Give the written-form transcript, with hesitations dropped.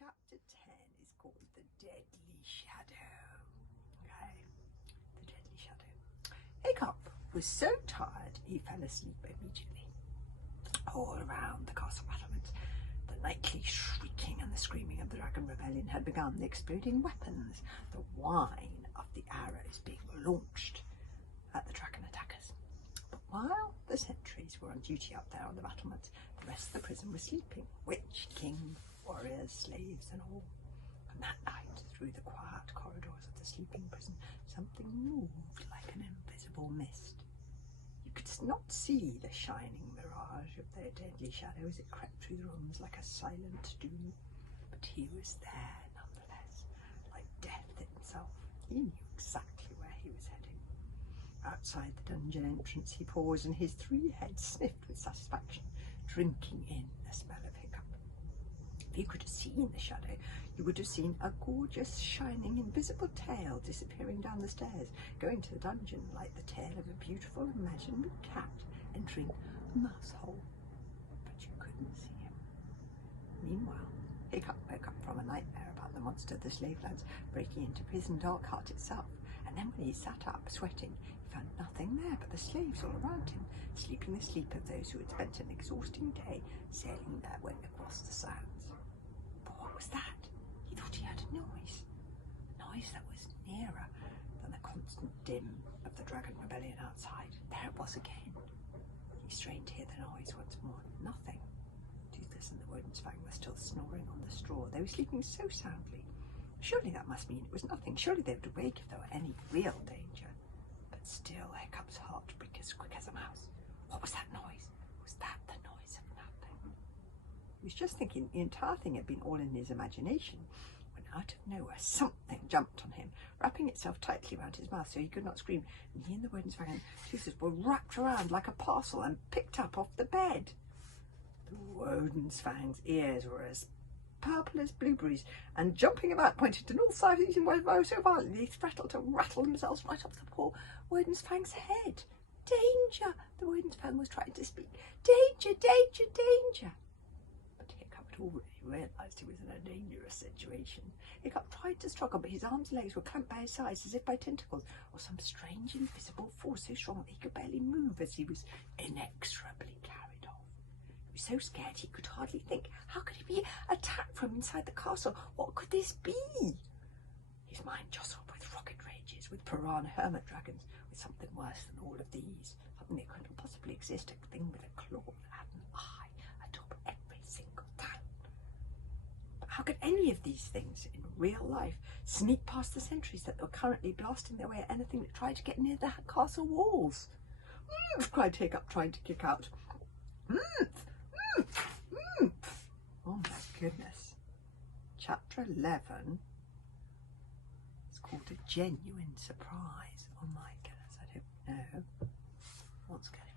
Chapter 10 is called The Deadly Shadow. Okay, The Deadly Shadow. Hiccup was so tired he fell asleep immediately. All around the castle battlements, the nightly shrieking and the screaming of the Dragon Rebellion had begun, the exploding weapons, the whine of the arrows being launched at the dragon attackers. But while the sentries were on duty up there on the battlements, the rest of the prison was sleeping, witch, king, warriors, slaves and all. And that night, through the quiet corridors of the sleeping prison, something moved like an invisible mist. You could not see the shining mirage of their deadly shadow as it crept through the rooms like a silent doom, but he was there nonetheless, like death itself. He knew exactly where he was heading. Outside the dungeon entrance he paused, and his 3 heads sniffed with satisfaction, drinking in the smell of Hiccup. If you could have seen the shadow, you would have seen a gorgeous, shining, invisible tail disappearing down the stairs, going to the dungeon like the tail of a beautiful imaginary cat entering a mouse hole. But you couldn't see him. Meanwhile, Hiccup woke up from a nightmare about the monster of the slave lads breaking into Prison Dark Heart itself, and then when he sat up, sweating, he found nothing there but the slaves all around him, sleeping the sleep of those who had spent an exhausting day sailing their way across the sands. But what was that? He thought he heard a noise that was nearer than the constant din of the Dragon Rebellion outside. There it was again. He strained to hear the noise once more. Nothing. Toothless and the Woden's Fang were still snoring on the straw. They were sleeping so soundly. Surely that must mean it was nothing. Surely they would awake if there were any real danger. But still, Hiccup's heart beat as quick as a mouse. What was that noise? Was that the noise of nothing? He was just thinking the entire thing had been all in his imagination, when out of nowhere something jumped on him, wrapping itself tightly round his mouth so he could not scream, and he and the Woden's Fang and Toothless were wrapped around like a parcel and picked up off the bed. The Woden's Fang's ears were as purple as blueberries, and jumping about, pointed in all sides and waves so violently they threatened to rattle themselves right off the poor Woden's Fang's head. Danger! The Woden's Fang was trying to speak. Danger! Danger! Danger! But Hiccup had already realised he was in a dangerous situation. Hiccup tried to struggle, but his arms and legs were clamped by his sides as if by tentacles, or some strange invisible force so strong that he could barely move as he was inexorably carried off. He was so scared he could hardly think. How could he be attacked from inside the castle? What could this be? His mind jostled with rocket rages, with piranha hermit dragons, with something worse than all of these, something that couldn't possibly exist, a thing with a claw that had an eye atop every single town. But how could any of these things in real life sneak past the sentries that were currently blasting their way at anything that tried to get near the castle walls? Cried Hiccup, trying to kick out. Oh my goodness. Chapter 11 is called A Genuine Surprise. Oh my goodness, I don't know what's going